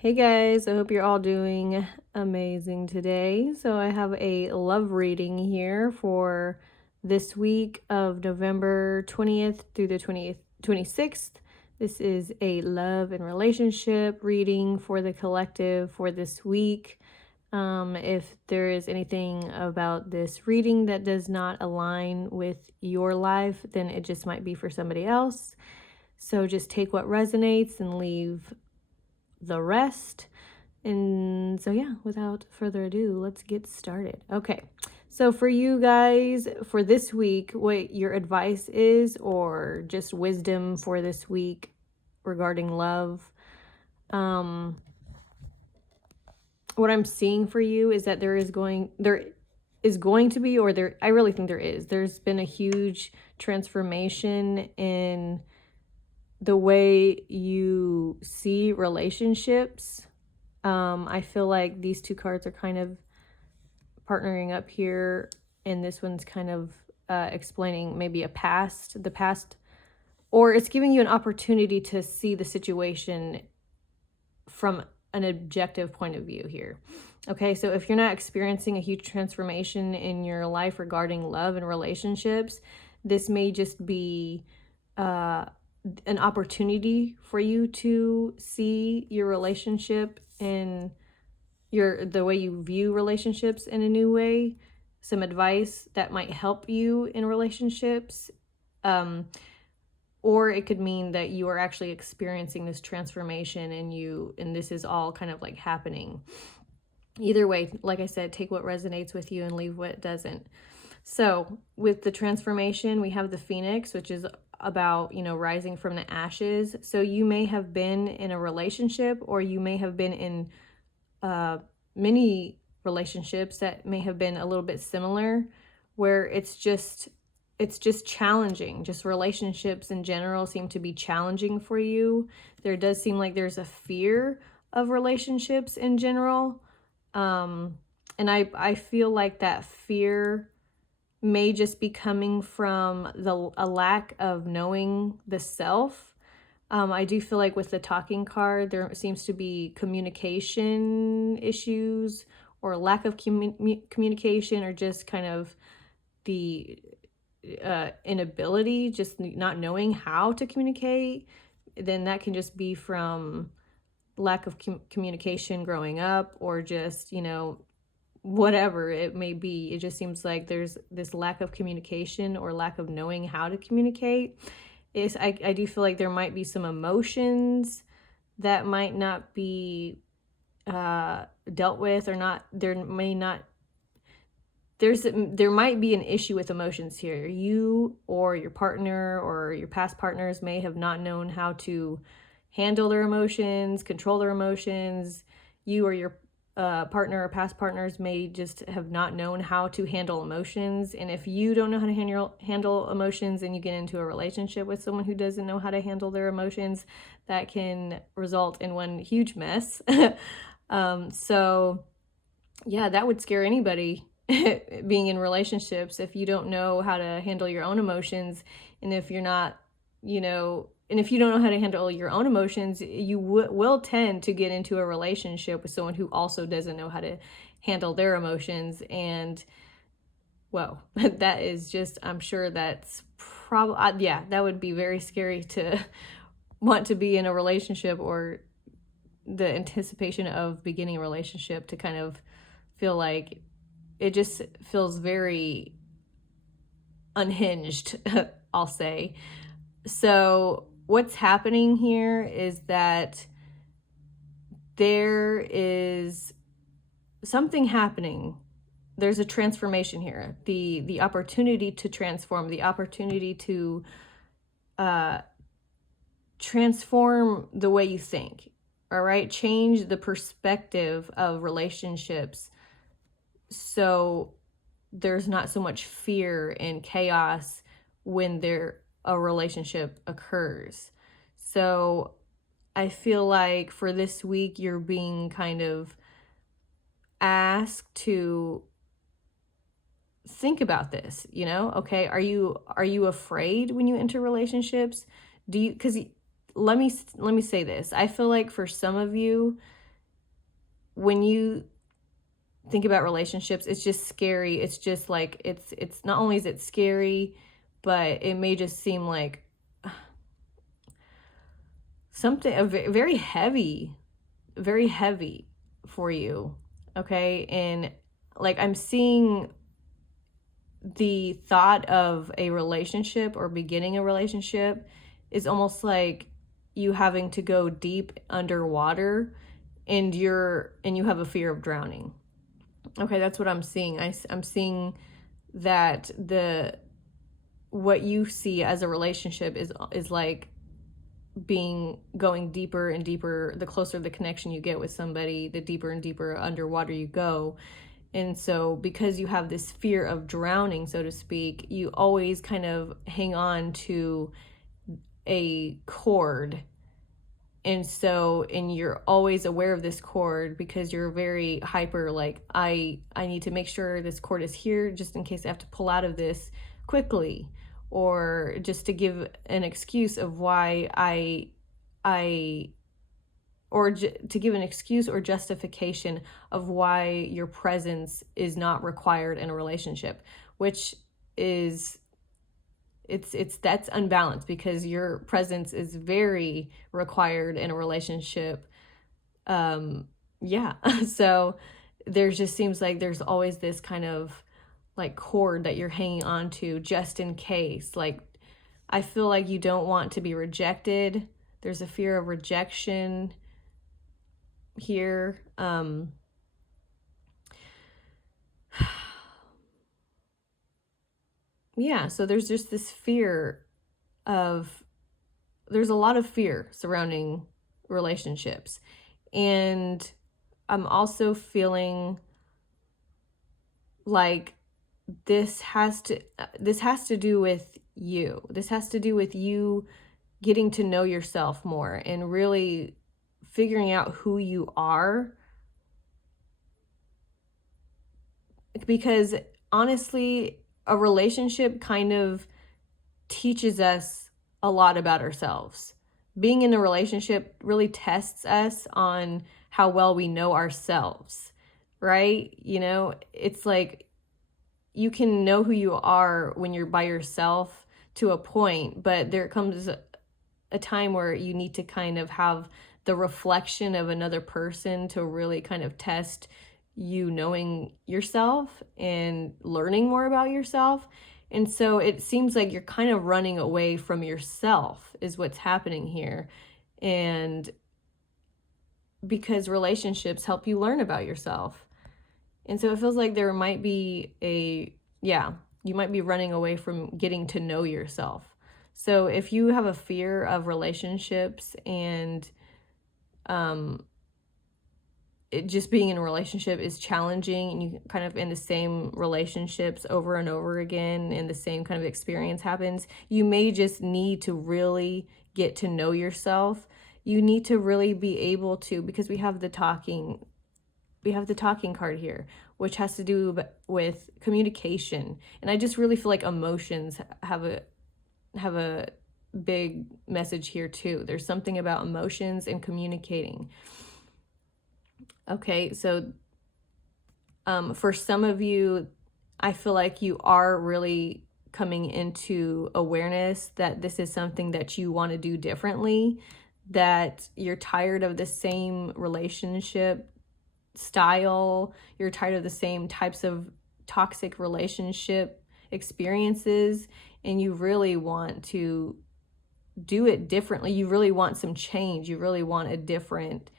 Hey guys, I hope you're all doing amazing today. So I have a love reading here for this week of November 20th through the 26th. This is a love and relationship reading for the collective for this week. If there is anything about this reading that does not align with your life, then it just might be for somebody else. So just take what resonates and leave the rest. And so, yeah, without further ado, let's get started. Okay, so for you guys, for this week, what your advice is, or just wisdom for this week regarding love, what I'm seeing for you is that there is going to be, or there, I really think there's been a huge transformation in the way you see relationships. I feel like these two cards are kind of partnering up here, and this one's kind of explaining maybe the past, or it's giving you an opportunity to see the situation from an objective point of view here. Okay, so if you're not experiencing a huge transformation in your life regarding love and relationships, this may just be an opportunity for you to see your relationship and the way you view relationships in a new way. Some advice that might help you in relationships, or it could mean that you are actually experiencing this transformation and this is all kind of like happening. Either way, like I said, take what resonates with you and leave what doesn't. So with the transformation, we have the Phoenix, which is about, rising from the ashes. So you may have been in a relationship, or you may have been in many relationships that may have been a little bit similar, where it's just challenging. Just relationships in general seem to be challenging for you. There does seem like there's a fear of relationships in general. And I feel like that fear may just be coming from a lack of knowing the self. I do feel like with the Talking card, there seems to be communication issues, or lack of communication, or just kind of the inability, just not knowing how to communicate. Then that can just be from lack of communication growing up, or just, whatever it may be. It just seems like there's this lack of communication, or lack of knowing how to communicate. I do feel like there might be some emotions that might not be dealt with, or not. There might be an issue with emotions here. You or your partner or your past partners may have not known how to handle their emotions, control their emotions. You or your partner or past partners may just have not known how to handle emotions. And if you don't know how to handle emotions, and you get into a relationship with someone who doesn't know how to handle their emotions, that can result in one huge mess. So yeah, that would scare anybody being in relationships, if you don't know how to handle your own emotions. And if you're not, and if you don't know how to handle your own emotions, you will tend to get into a relationship with someone who also doesn't know how to handle their emotions. And well, that is just, I'm sure that's probably, yeah, that would be very scary to want to be in a relationship, or the anticipation of beginning a relationship, to kind of feel like it just feels very unhinged, I'll say. So what's happening here is that there is something happening. There's a transformation here. The opportunity to transform, the opportunity to transform the way you think. All right, change the perspective of relationships, so there's not so much fear and chaos when a relationship occurs. So I feel like for this week, you're being kind of asked to think about this. Okay, are you afraid when you enter relationships? Because let me say this. I feel like for some of you, when you think about relationships, it's just scary. It's just like, it's not only is it scary, but it may just seem like something very heavy, very heavy for you. Okay. And like, I'm seeing the thought of a relationship or beginning a relationship is almost like you having to go deep underwater, and you have a fear of drowning. Okay, that's what I'm seeing. I'm seeing that what you see as a relationship is like going deeper and deeper. The closer the connection you get with somebody, the deeper and deeper underwater you go. And so because you have this fear of drowning, so to speak, you always kind of hang on to a cord. And you're always aware of this cord because you're very hyper, like, I need to make sure this cord is here just in case I have to pull out of this quickly, or just to give an excuse of why to give an excuse or justification of why your presence is not required in a relationship, which is that's unbalanced, because your presence is very required in a relationship. Yeah. So there just seems like there's always this kind of like cord that you're hanging on to just in case. Like, I feel like you don't want to be rejected. There's a fear of rejection here. Yeah, so there's just this fear of, there's a lot of fear surrounding relationships. And I'm also feeling like this has to do with you. This has to do with you getting to know yourself more and really figuring out who you are. Because honestly, a relationship kind of teaches us a lot about ourselves. Being in a relationship really tests us on how well we know ourselves, right? It's like you can know who you are when you're by yourself to a point, but there comes a time where you need to kind of have the reflection of another person to really kind of test you knowing yourself and learning more about yourself. And so it seems like you're kind of running away from yourself is what's happening here. And because relationships help you learn about yourself. And so it feels like there might be you might be running away from getting to know yourself. So if you have a fear of relationships and just being in a relationship is challenging, and you kind of in the same relationships over and over again, and the same kind of experience happens, you may just need to really get to know yourself. You need to really be able to, because we have the talking card here, which has to do with communication. And I just really feel like emotions have a big message here too. There's something about emotions and communicating. Okay, so for some of you, I feel like you are really coming into awareness that this is something that you want to do differently, that you're tired of the same relationship style, you're tired of the same types of toxic relationship experiences, and you really want to do it differently. You really want some change. You really want a different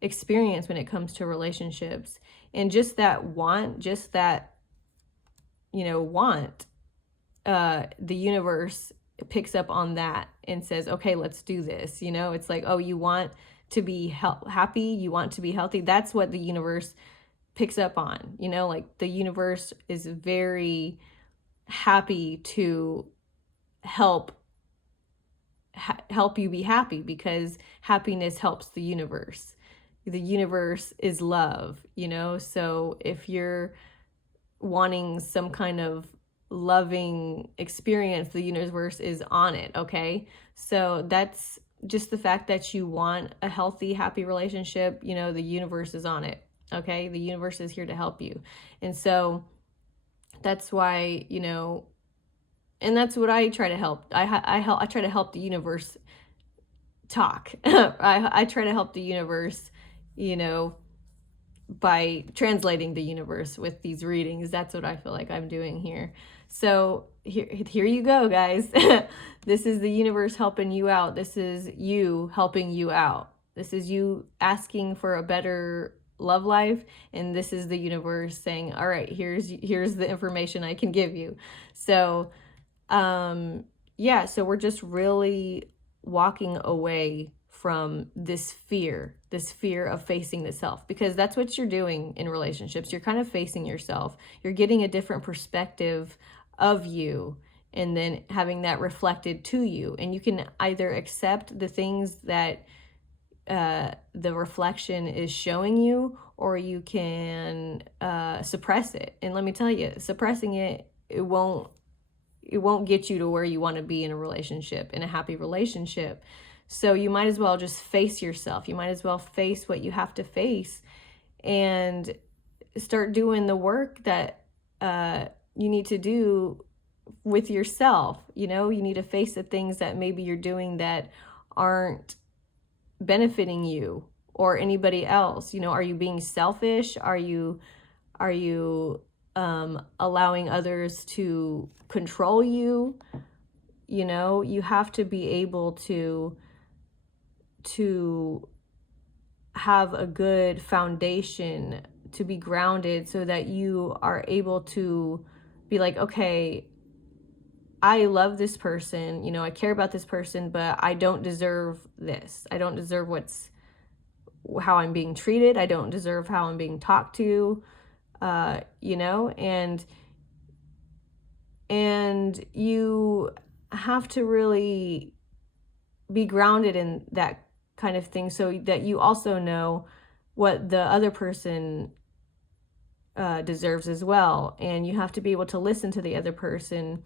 experience when it comes to relationships. And just that want, the universe picks up on that and says, okay, let's do this. It's like, oh, you want to be happy, you want to be healthy. That's what the universe picks up on. Like, the universe is very happy to help you be happy, because happiness helps the universe. The universe is love, so if you're wanting some kind of loving experience, the universe is on it. Okay, so that's just the fact that you want a healthy, happy relationship. The universe is on it. Okay, the universe is here to help you. And so that's why, and that's what I try to help. I try to help the universe talk. I try to help the universe, you know, by translating the universe with these readings. That's what I feel like I'm doing here. So here you go, guys. This is the universe helping you out. This is you helping you out. This is you asking for a better love life, and this is the universe saying, all right, here's the information I can give you. So yeah, so we're just really walking away from this fear of facing the self, because that's what you're doing in relationships. You're kind of facing yourself. You're getting a different perspective of you, and then having that reflected to you. And you can either accept the things that the reflection is showing you, or you can suppress it. And let me tell you, suppressing it won't get you to where you want to be in a relationship, in a happy relationship. So you might as well just face yourself. You might as well face what you have to face and start doing the work that you need to do with yourself. You need to face the things that maybe you're doing that aren't benefiting you or anybody else. Are you being selfish? Are you allowing others to control you? You have to be able to have a good foundation, to be grounded, so that you are able to be like, okay, I love this person, I care about this person, but I don't deserve this. I don't deserve how I'm being treated. I don't deserve how I'm being talked to, and you have to really be grounded in that kind of thing, so that you also know what the other person deserves as well. And you have to be able to listen to the other person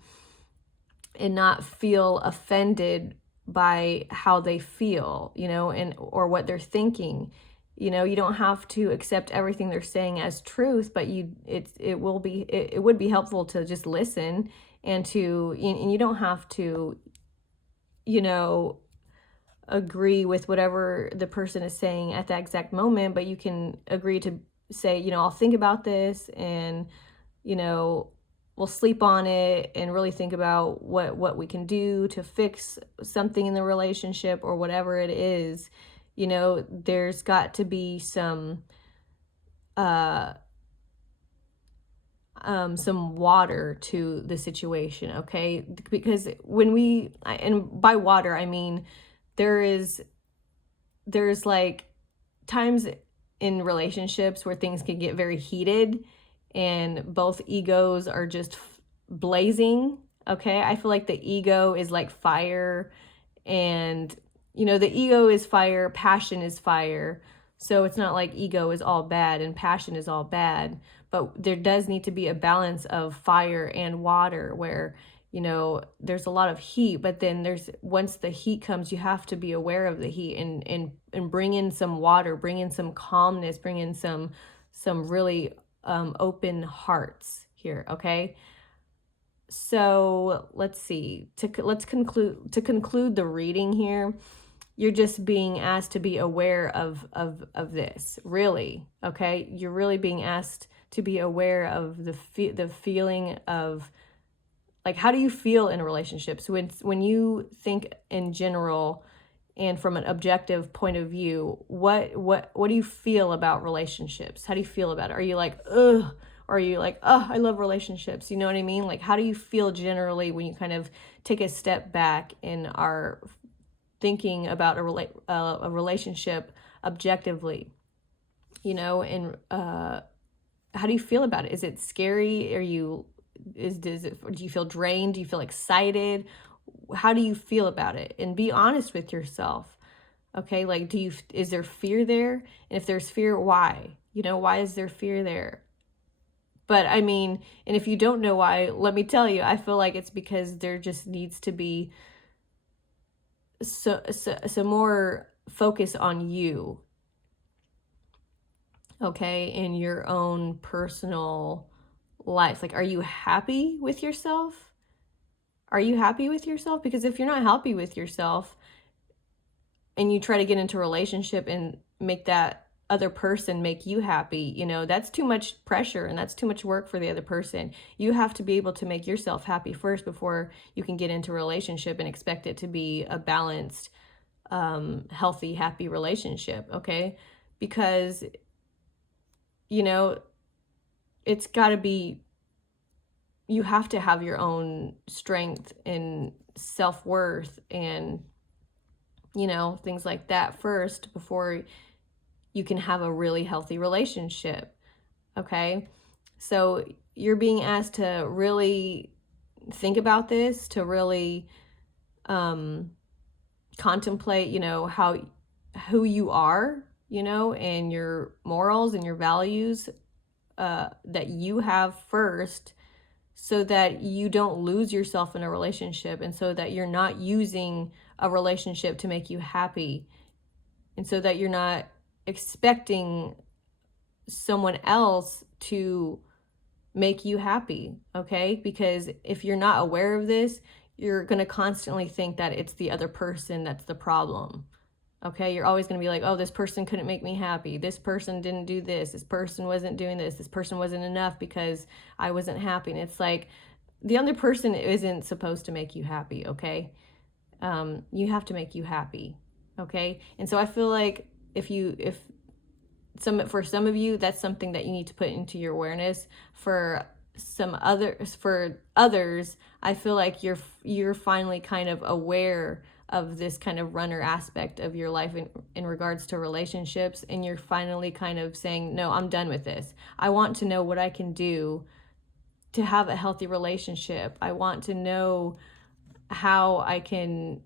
and not feel offended by how they feel, and or what they're thinking. You don't have to accept everything they're saying as truth, but it would be helpful to just listen, and you don't have to agree with whatever the person is saying at that exact moment, but you can agree to say, I'll think about this, and we'll sleep on it and really think about what we can do to fix something in the relationship, or whatever it is. There's got to be some water to the situation, okay? Because and by water I mean there's like times in relationships where things can get very heated and both egos are just blazing, okay? I feel like the ego is like fire, and the ego is fire, passion is fire. So it's not like ego is all bad and passion is all bad, but there does need to be a balance of fire and water, where there's a lot of heat, but then once the heat comes, you have to be aware of the heat, and bring in some water, bring in some calmness, bring in some really open hearts here, okay? So let's see, let's conclude the reading here. You're just being asked to be aware of this, really, okay? You're really being asked to be aware of the feeling of, like, how do you feel in relationships? When you think in general and from an objective point of view, what do you feel about relationships? How do you feel about it? Are you like, ugh? Or are you like, oh, I love relationships? You know what I mean? Like, how do you feel generally when you kind of take a step back and are thinking about a relationship objectively? And how do you feel about it? Is it scary? Do you feel drained? Do you feel excited? How do you feel about it? And be honest with yourself. Okay, like, is there fear there? And if there's fear, why? Why is there fear there? But I mean, and if you don't know why, let me tell you, I feel like it's because there just needs to be some more focus on you. okay, in your own personal life. Like, are you happy with yourself? Are you happy with yourself? Because if you're not happy with yourself and you try to get into a relationship and make that other person make you happy, you know, that's too much pressure and that's too much work for the other person. You have to be able to make yourself happy first before you can get into a relationship and expect it to be a balanced, healthy, happy relationship, okay? Because, you know, it's got to be, you have to have your own strength and self-worth and, you know, things like that first before you can have a really healthy relationship. Okay. So you're being asked to really think about this, to really contemplate, you know, who you are, you know, and your morals and your values that you have first, so that you don't lose yourself in a relationship, and so that you're not using a relationship to make you happy, and so that you're not expecting someone else to make you happy, okay? Because if you're not aware of this, you're going to constantly think that it's the other person that's the problem. Okay, you're always going to be like, oh, this person couldn't make me happy. This person didn't do this. This person wasn't doing this. This person wasn't enough because I wasn't happy. And it's like the other person isn't supposed to make you happy, okay? You have to make you happy, okay? And so I feel like for some of you, that's something that you need to put into your awareness. For others, I feel like you're finally kind of aware of this kind of runner aspect of your life in regards to relationships, and you're finally kind of saying, no, I'm done with this. I want to know what I can do to have a healthy relationship. I want to know how I can,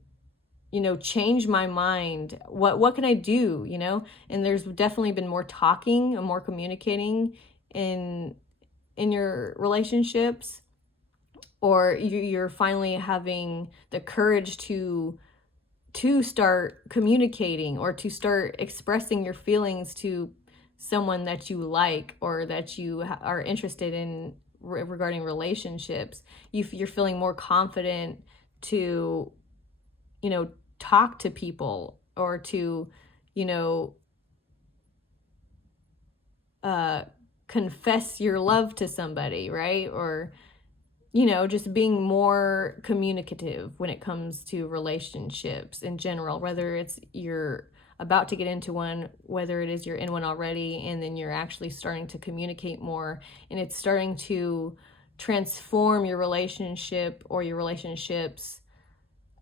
you know, change my mind. What can I do, you know? And there's definitely been more talking and more communicating in your relationships, or you're finally having the courage to start communicating or to start expressing your feelings to someone that you like or that you are interested in regarding relationships. You're feeling more confident to, you know, talk to people, or to, you know, confess your love to somebody, right? Or, you know, just being more communicative when it comes to relationships in general, whether it's you're about to get into one, whether it is you're in one already, and then you're actually starting to communicate more, and it's starting to transform your relationship or your relationships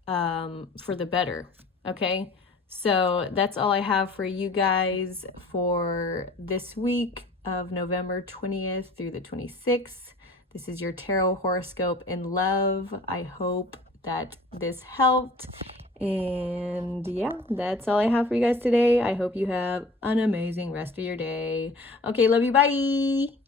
for the better. Okay. So that's all I have for you guys for this week of November 20th through the 26th. This is your tarot horoscope in love. I hope that this helped. And yeah, that's all I have for you guys today. I hope you have an amazing rest of your day. Okay, love you. Bye.